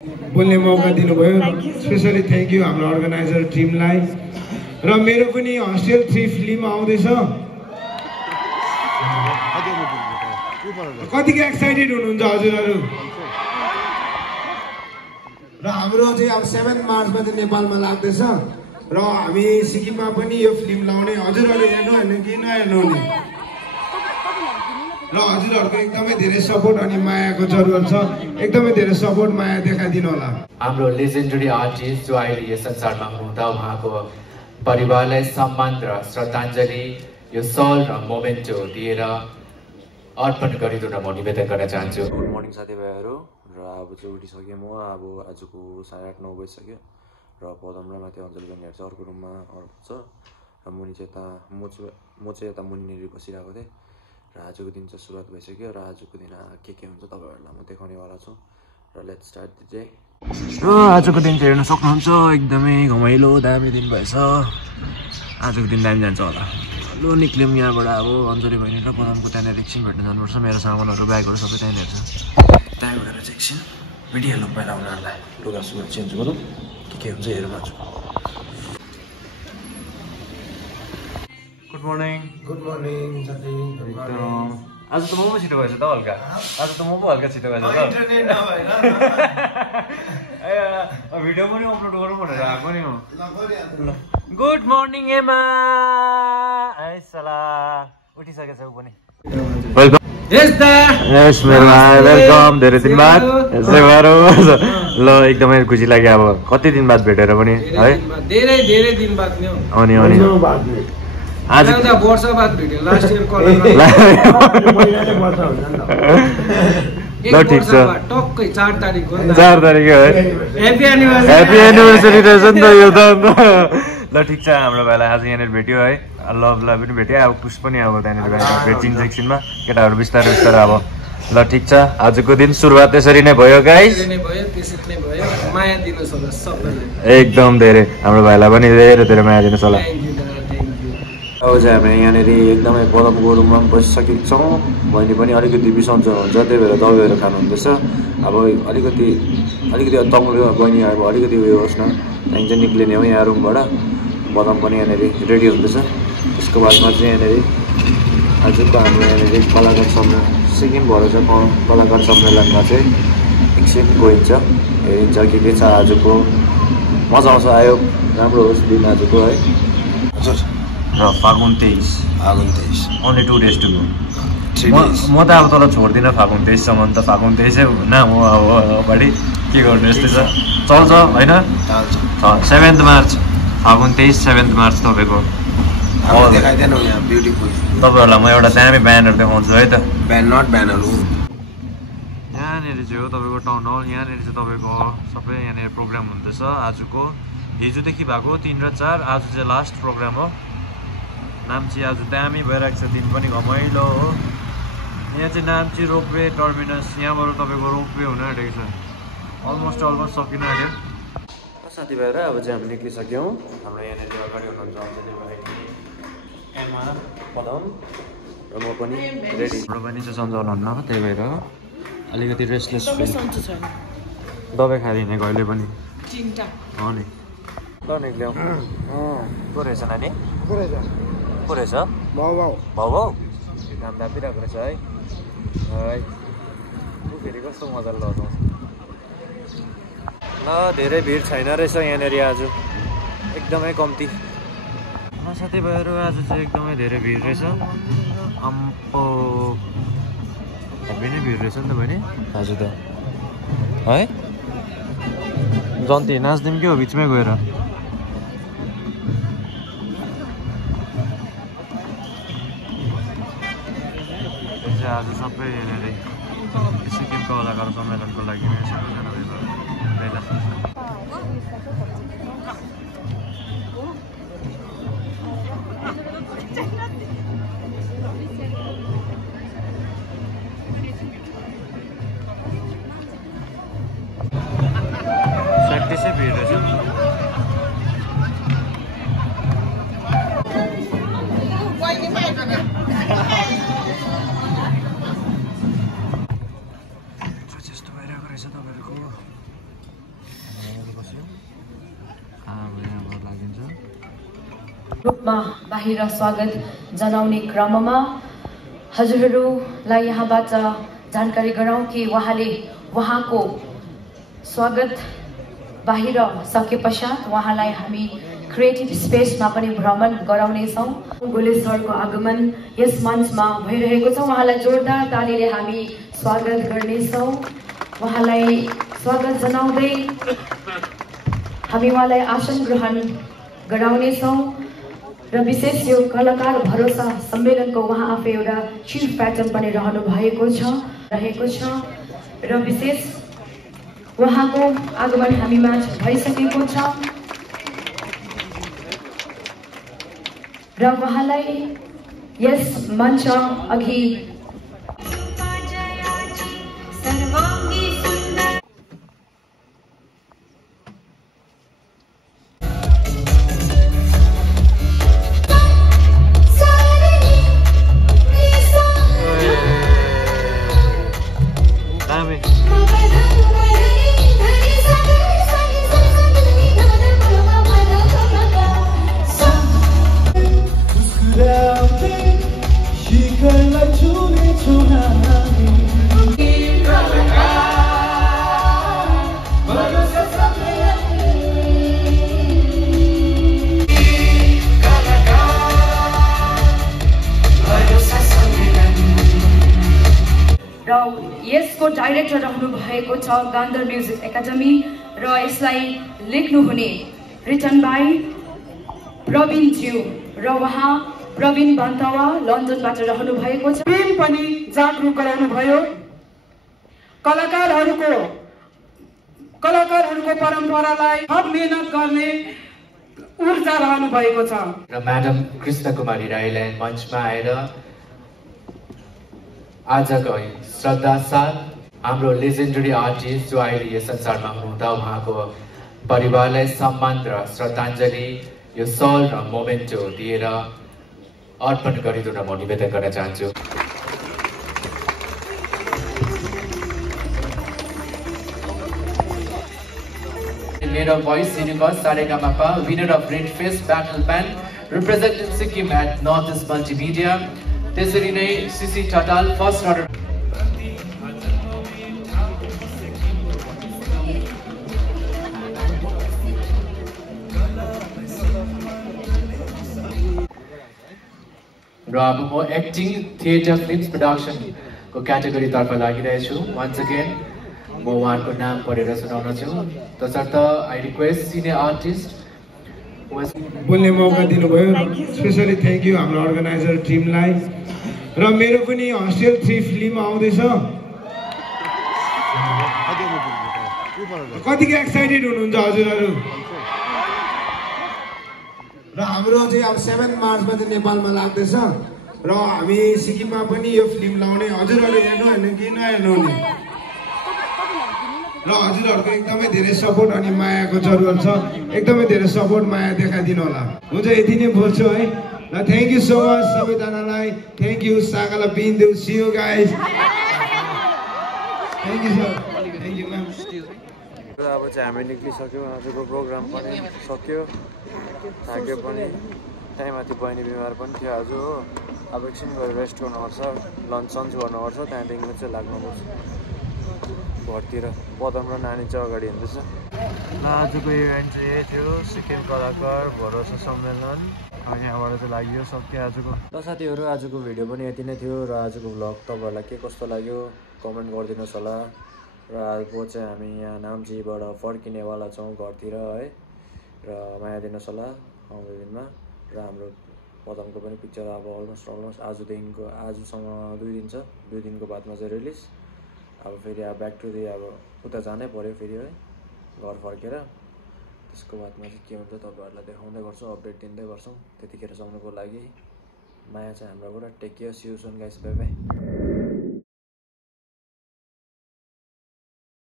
बोल्ने मौका दिनुभयो। स्पेसली थ्याङ्क यू हाम्रो अर्गनाइजर टिमलाई। र मेरो पनि हस्टेल 3 फिल्म आउँदैछ। कतिको एक्साइटेड हुनुहुन्छ हजुरहरू? र हाम्रो चाहिँ अब 7 मार्चमा चाहिँ नेपालमा लाग्दैछ र हामी सिक्किममा पनि यो फिल्म लाउने। हजुरहरूले हेर्नु होइन कि नहेर्नु हुने? र हजुरहरूको एकदमै धेरै सपोर्ट अनि मायाको जरुरत छ। एकदमै धेरै सपोर्ट माया देखाइदिनु होला। हाम्रो लेजेन्डरी आर्टिस्ट जो अहिले यो संसारमा हुनुहुँदा उहाँको परिवारलाई सम्मान र श्रद्धाञ्जली यो सल र मोमेन्टो दिएर अर्पण गरिदिन म निवेदन गर्न चाहन्छु। गुड मर्निङ साथीभाइहरू। र अब चाहिँ उठिसकेँ म। अब आजको 8:30-9 बजिसक्यो र पदम र माथि अञ्जली बहिनीहरू चाहिँ अर्को रुममा छ र मुनि चाहिँ यता म चाहिँ यता मुनिनेरि बसिरहेको थिएँ। र आजको दिन चाहिँ सुरुवात भइसक्यो र आजको दिन के हुन्छ तपाईँहरूलाई म देखाउनेवाला छु। र लेट्स स्टार्ट द डे। र आजको दिन चाहिँ हेर्न सक्नुहुन्छ एकदमै घमाइलो दामी दिन भएछ। आजको दिन दामी जान्छ होला। लो निक्ल्यौँ यहाँबाट। अब अञ्जली बहिनी र पदमको त्यहाँनिर एकछिन भेट्न जानुपर्छ। मेरो सामानहरू ब्यागहरू सबै त्यहाँनिर छ। त्यहाँ गएर चाहिँ एकछिन भेटिहाल्नु पहिला उनीहरूलाई। लुगा सुगा चेन्ज गरौँ के हुन्छ हेरौँ आज। Good morning. गुड मर्निङ साथी। आज त म पो छिटो भएछ त हल्का। आज त म पो हल्का छिटो भएछ त। भिडियो पनि अपलोड गरौँ भनेर आएको नि हो। गुड मर्निङ एमा। उठिसकेछ ऊ पनि। वेलकम। यस मेरो भाइ वेलकम। धेरै दिन बाद यसै भएर ल एकदमै खुसी लाग्यो। अब कति दिन बाद भेटेर पनि है। धेरै दिन बाद नि हो। अनि आज त वर्ष बाद भेट्यो। लास्ट इयर कलेज ल ठिक छ। टक्कै 4 तारिख हो। 4 तारिख है। Happy anniversary. ह्यापी एनिभर्सरी रहेछ नि त यो त। ल ठिक छ। हाम्रो भाइलाई आज यहाँनिर भेट्यो है। लभलाई पनि भेट्यो। अब पुस पनि अब त्यहाँनिर भेट्छिन्छ एकछिनमा। केटाहरू बिस्तारै बिस्तारै अब। ल ठिक छ। आजको दिन सुरुवात त्यसरी नै भयो गाइस। माया दिनुहोस् होला सबैले। एकदम धेरै। हाम्रो भाइलाई पनि धेरै धेरै माया दिनुहोस् होला। अब चाहिँ हामी यहाँनिर एकदमै पदमको रुममा पनि बसिसकेको छौँ। बहिनी पनि अलिकति बिसन्चो हुन्छ त्यही भएर दबाईहरू खानुहुँदैछ। अब अलिकति तङ्ग्यो बहिनी। अब अलिकति उयो होस् न। त्यहाँदेखि चाहिँ निक्लिने हो यहाँ रुमबाट। पदम पनि यहाँनिर रेडी हुँदैछ। त्यसको बादमा चाहिँ यहाँनिर आजको हाम्रो यहाँनिर कलाकार सम्मेलन सिक्किम भएर चाहिँ कलाकार सम्मेलनमा चाहिँ एकछिन गइन्छ हेरिन्छ के छ आजको। मजा आउँछ। आयो राम्रो होस् दिन आजको है। हजुर। र फागुन 23 ओन्ली 2 डेज टु गो। म त अब तल छोड्दिनँ फागुन 23सम्म त। फागुन 23 हुन्न म अब अगाडि के गर्नु यस्तै छ चल्छ होइन। 7 मार्च फागुन 23 7 मार्च तपाईँको तपाईँहरूलाई म एउटा दामी ब्यानर देखाउँछु है त। ब्यानरहरू यहाँनिर चाहिँ हो तपाईँको टाउन हल। यहाँनिर चाहिँ तपाईँको सबै यहाँनिर प्रोग्राम हुँदैछ आजको। हिजोदेखि भएको 3 र 4। आज चाहिँ लास्ट प्रोग्राम हो। नाम्ची आज दामी भइरहेको छ। दिन पनि घमाइलो हो। यहाँ चाहिँ नाम्ची रोपवे टर्मिनस। यहाँबाट तपाईँको रोपवे हुन आँटेको छ। अलमोस्ट सकिन आँट्यो। साथीभाइहरू अब चाहिँ हामी निक्लिसक्यौँ। हाम्रो यहाँनिर अगाडि हुनुहुन्छ अञ्जली बहिनी, एमा, पदम र म पनि रेडी। हाम्रो पनि चाहिँ सन्चलन हुन्न त्यही भएर अलिकति रेस्टलेस फिल। दबाई खाइदिने कहिले पनि हो नि। ल निक्ल्यौँ। को रहेछ नानी? को रहेछ? भाउ काम दापिरहेको रहेछ है। फेरि कस्तो मजाले लगाउँछ। ल धेरै भिड छैन रहेछ यहाँनिर आज। एकदमै कम्ती। साथीभाइहरू आज चाहिँ एकदमै धेरै भिड रहेछ। अम्पो हेभी नै भिड रहेछ नि त बहिनी आज त है। जन्ती नाच्दिउँ के हो बिचमै गएर। आज सबै यहाँनिर सिक्किम कलाकार सम्मेलनको लागि सबैजना भेला छ। त्यसै भिड रहेछ। त्यस्तो भइरहेको रहेछ तपाईँहरूको। रूपमा बाहिर स्वागत जनाउने क्रममा हजुरहरूलाई यहाँबाट जानकारी गराउँ कि उहाँको स्वागत बाहिर सके पश्चात उहाँलाई हामी क्रिएटिभ स्पेसमा पनि भ्रमण गराउनेछौँ। गोले सरको आगमन यस मञ्चमा भइरहेको छ। उहाँलाई जोरदार तालीले हामी स्वागत गर्नेछौँ। उहाँलाई स्वागत जनाउँदै हामी उहाँलाई आसन ग्रहण गराउनेछौँ र विशेष यो कलाकार भरोसा सम्मेलनको उहाँ आफै एउटा चिफ प्याटर्न पनि रहेको छ र विशेष उहाँको आगमन हामीमा भइसकेको छ र उहाँलाई यस मञ्च अघि यसको डाइरेक्टर रहनु भएको छ गान्धर म्युजिक एकाडेमी र यसलाई लेख्नुहुने रिटन बाई प्रवीण ज्यू र उहाँ प्रवीण बान्तवा लन्डनबाट रहनु भएको छ। प्रेम पनि जागरुक गराउनु भयो। कलाकारहरूको परम्परालाई थप मेहनत गर्ने ऊर्जा रहनु भएको छ। र म्याडम कृष्ण कुमारी राईलाई मञ्चमा आएर आजको श्रद्धा साथ हाम्रो लेजेन्डरी आर्टिस्ट जो अहिले यस संसारमा हुनुहुँदा उहाँको परिवारलाई सम्मान र श्रद्धाञ्जली यो सल र मोमेन्टो दिएर अर्पण गरिदिन म निवेदन गर्न चाहन्छु। Winner of Voice Universe Saregama, winner of Red Face Battle Band, representing Sikkim at Northeast Multimedia, त्यसरी नै सिसी टटाल फर्स्ट अर्डर र अब म एक्टिङ थिएटर फिल्म्स प्रोडक्सनको क्याटेगोरीतर्फ लागिरहेछु। वन्स अगेन म उहाँहरूको नाम पढेर सुनाउन छु। तसर्थ आई रिक्वेस्ट सिनियर आर्टिस्ट बोल्ने मौका दिनुभयो। स्पेसली थ्याङ्क यू हाम्रो अर्गनाइजर टिमलाई। र मेरो पनि हस्टेल 3 फिल्म आउँदैछ। कतिको एक्साइटेड हुनुहुन्छ हजुरहरू? र हाम्रो चाहिँ अब 7 मार्चमा चाहिँ नेपालमा लाग्दैछ र हामी सिक्किममा पनि यो फिल्म लाउने। हजुरहरूले हेर्नु होइन कि नहेर्नु नि? र हजुरहरूको एकदमै धेरै सपोर्ट अनि मायाको जरुरत छ। एकदमै धेरै सपोर्ट माया देखाइदिनु होला। हुन्छ यति नै बोल्छु है। ल थ्याङ्क यू सो मच सबैजनालाई। थ्याङ्क यू सागाला Bindu. See you guys. Thank you sir. Thank you ma'am. अब चाहिँ हामी निक्लिसक्यौँ। आजको प्रोग्राम पनि सक्यो। थाक्यो पनि। टाइममाथि बहिनी बिमार पनि थियो आज हो। अब एकछिन गएर रेस्ट गर्नुपर्छ, लन्च सन्च गर्नुपर्छ, त्यहाँदेखि चाहिँ लाग्नुपर्छ घरतिर। पदम र नानी चाहिँ अगाडि हिँड्दैछ। आजको इभेन्ट चाहिँ यही थियो, सिक्किम कलाकार भरोसा सम्मेलन। यहाँबाट चाहिँ लाग्यो सक्यो आजको। ल साथीहरू, आजको भिडियो पनि यति नै थियो र आजको भ्लग तपाईँहरूलाई के कस्तो लाग्यो कमेन्ट गरिदिनुहोस् होला। र अब चाहिँ हामी यहाँ नाम्चीबाट फर्किनेवाला छौँ घरतिर है। र माया दिनुहोस् होला आउँदो दिनमा। र हाम्रो पदमको पनि पिक्चर अब अलमोस्ट आजसँग 2 दिन छ। 2 दिनको बादमा चाहिँ रिलिज। अब फेरि अब ब्याक टु दी अब उता जानै पऱ्यो फेरि है घर फर्केर। त्यसको बादमा चाहिँ के हुन्छ तपाईँहरूलाई देखाउँदै गर्छौँ, अपडेट दिँदै गर्छौँ। त्यतिखेरसम्मको लागि माया चाहिँ हाम्रोबाट take care. See you soon guys, bye by.